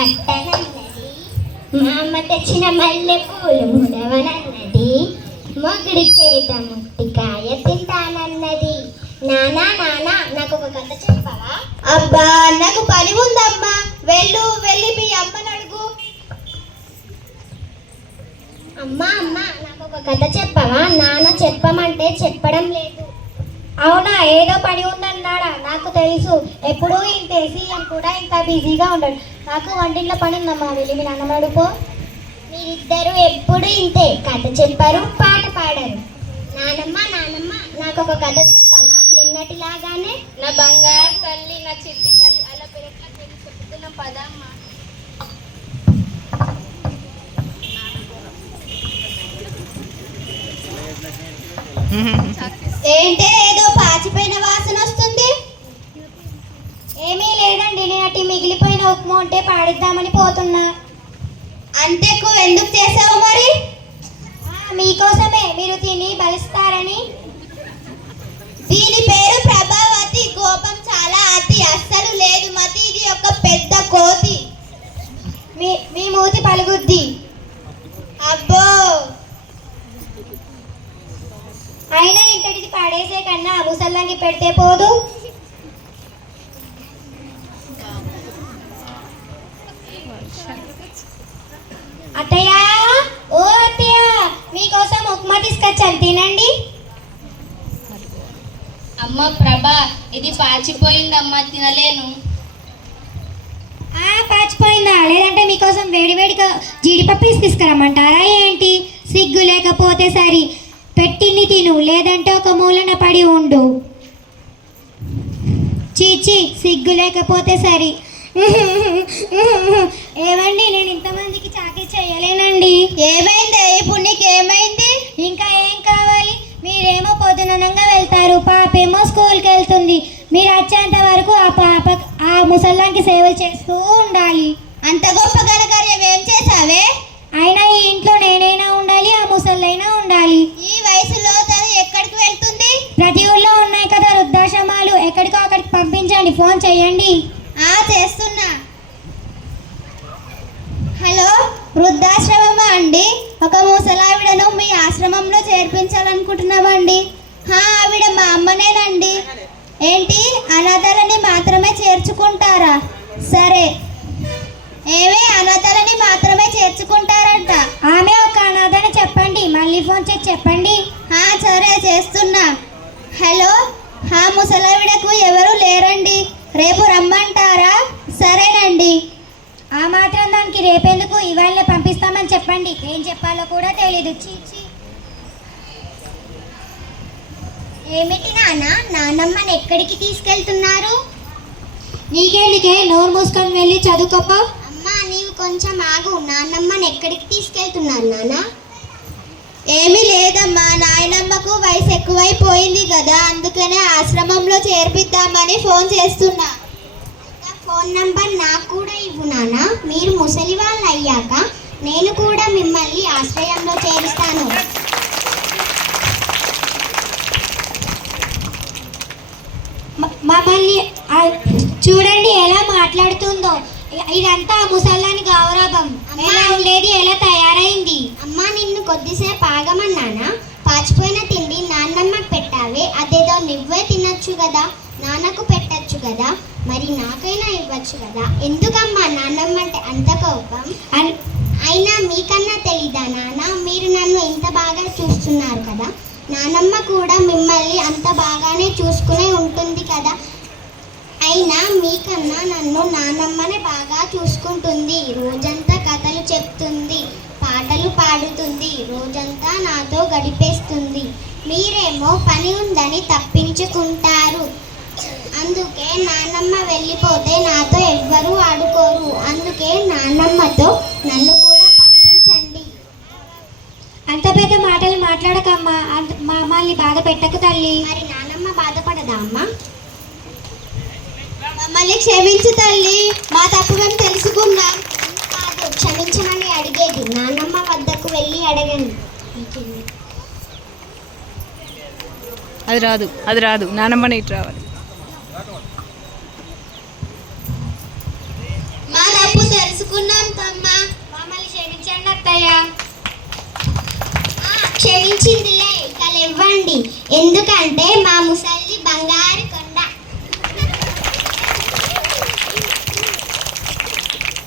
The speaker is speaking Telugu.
కట్టనన్నది, మా అమ్మ తెచ్చిన మల్లె పూలు ముడవనన్నది, మొగుడి చేత ముట్టికాయ తింటానన్నది. నానా నానా నాకు ఒక కథ చెప్పవా? అబ్బా నాకు పని ఉందమ్మా, వెళ్ళి మీ అమ్మని అడుగు. అమ్మా అమ్మా నాకు ఒక కథ చెప్పవా? నాన్న చెప్పమంటే చెప్పడం లేదు. అవునా, ఏదో పని ఉందన్నాడా? నాకు తెలుసు, ఎప్పుడూ ఇంతే. సీఎం కూడా ఇంత బిజీగా ఉండడు. నాకు వంటింట్లో పని ఉందమ్మా, వెళ్ళి మీ నాన్నమ్మ అడుగు. మీరిద్దరూ ఎప్పుడు ఇంతే, కథ చెప్పరు, పాట పాడరు. నానమ్మ నానమ్మ నాకు ఒక కథ చెప్పవా? నిన్నటిలాగానే. నా బంగారు తల్లి, నా చిట్టి తల్లి, అలా పెరట్లకు వెళ్ళి చెప్తున్న పదమ్మ. ఏంటే ఏదో పాచిపోయిన వాసన వస్తుంది? ఏమీ లేదండి, నేనటి మిగిలిపోయిన ఉప్మా ఉంటే పాడిద్దామని పోతున్నా. అంత ఎక్కువ ఎందుకు చేసావు మరి? మీకోసమే, మీరు తిని బలిస్తారని. దీని పేరు ప్రభావతి. కోపం చాలా అతి, అస్సలు లేదు మతి. ఇది ఒక పెద్ద కోతి. మీ మూతి పలుగుద్ది. అబ్బో, అయినా ఇంతటిది పాడేసే కన్నా ముసల్లాంగి పెడితే పోదు. అత్తయ్య, ఓ అత్తయ్య, మీకోసం ఉప్మా తీసుకొచ్చాను, తినండి. అమ్మ ప్రభా, ఇది పాచిపోయిందమ్మా, తినలేను. పాచిపోయిందా? లేదంటే మీకోసం వేడివేడిగా జీడిపప్పు తీసుకురమ్మంటారా ఏంటి? సిగ్గు లేకపోతే సరి, పెట్టింది తిను, లేదంటే ఒక మూలన పడి ఉండు. చీచి, సిగ్గు లేకపోతే సరి. ఏమండి, నేను ఇంతమందికి చాకరీ చేయలేనండి. ఏమైంది ఇప్పుడు? నీకు ఏమైంది? ఇంకా ఏం కావాలి? మీరేమో పొద్దుననంగా వెళ్తారు, పాపేమో స్కూల్కి వెళ్తుంది. మీరు వచ్చేంత వరకు ఆ ముసల్లాంకి సేవలు చేస్తూ ఉండాలి. అంత గొప్ప ఘనకార్యం ఏం చేసావే? అయినా ఈ ఇంట్లో నేనైనా ఉండాలి, ఆ ముసళ్ళైనా ఉండాలి. ఈ వయసులో తను ఎక్కడికి వెళ్తుంది? ప్రతి ఊళ్ళో ఉన్నాయి కదా వృద్ధాశ్రమాలు, ఎక్కడికో అక్కడికి పంపించండి, ఫోన్ చేయండి. చేస్తున్నా. హలో, వృద్ధాశ్రమమా అండి? ఒక ముసలావిడను మీ ఆశ్రమంలో చేర్పించాలనుకుంటున్నామండి. ఆవిడ మా అమ్మనేనండి. ఏంటి, అనాథలని మాత్రమే చేర్చుకుంటారా? సరే. ఏమే, అనాథలని మాత్రమే చేర్చుకుంటారంట. ఆమె ఒక అనాథని చెప్పండి, మళ్ళీ ఫోన్ చేసి చెప్పండి. సరే, చేస్తున్నా. హలో, ముసలావిడకు ఎవరు లేరండి, రేపు రమ్మంటారా? సరేనండి. ఆ మాత్రం దానికి రేపెందుకు, ఇవాళ పంపిస్తామని చెప్పండి. ఏం చెప్పాలో కూడా తెలీదు. చీచి. ఏమిటి నాన్న, నానమ్మని ఎక్కడికి తీసుకెళ్తున్నారు? నీకెందుకే, నోరు మూసుకొని వెళ్ళి చదువుకోపో. అమ్మా, నీవు కొంచెం ఆగు. నానమ్మని ఎక్కడికి తీసుకెళ్తున్నారు నాన్న? ఏమీ లేదమ్మా, నాయనమ్మకు వయసు ఎక్కువైపోయింది కదా, అందుకనే ఆశ్రమంలో చేర్పిద్దామని ఫోన్ చేస్తున్నా. ఫోన్ నంబర్ నాకు కూడా ఇవ్వు నాన్న. మీరు ముసలి వాళ్ళు అయ్యాక నేను కూడా మిమ్మల్ని ఆశ్రయంలో చేరుస్తాను. మమ్మల్ని చూడండి ఎలా మాట్లాడుతుందో. ఇదంతా ముసల్లాని గౌరవం. ఎలా ఉండేది, ఎలా తయారైంది. అమ్మా, నిన్ను కొద్దిసేపు ఆగమన్నానా? పాచిపోయిన తిండి నాన్నమ్మకు పెట్టావే, అదేదో నువ్వే తినొచ్చు కదా, నాన్నకు పెట్టచ్చు కదా, మరి నాకైనా ఇవ్వచ్చు కదా. ఎందుకమ్మా నాన్నమ్మ అంటే అంత కోపం? అయినా మీకన్నా తెలీదా నాన్న? మీరు నన్ను ఇంత బాగా చూస్తున్నారు కదా, నానమ్మ కూడా మిమ్మల్ని అంత బాగానే చూసుకునే ఉంటుంది కదా. అయినా మీకన్నా నన్ను నానమ్మనే బాగా చూసుకుంటుంది. రోజంతా కథలు చెప్తుంది, పాటలు పాడుతుంది, రోజంతా నాతో గడిపేస్తుంది. మీరేమో పని ఉందని తప్పించుకుంటారు. అందుకే నానమ్మ వెళ్ళిపోతే నాతో ఎవ్వరూ ఆడుకోరు. అందుకే నానమ్మతో నన్ను కూడా పంపించండి. అంత పెద్ద మాటలు మాట్లాడకమ్మా, మమ్మల్ని బాధ పెట్టకు తల్లి. మరి నానమ్మ బాధపడదా అమ్మా? మమ్మల్ని క్షమించు తల్లి, మా తప్పు మేము తెలుసుకున్నాం. కాదు, క్షమించమని అడిగేది, నానమ్మ వద్దకు వెళ్ళి అడగండి. అది రాదు, నానమ్మని ఇటు రావాలి. మా తప్పు తెలుసుకున్నాం. అత్తయ్య. క్షమించిందిలే, ఇక ఇవ్వండి. ఎందుకంటే మా ముసలి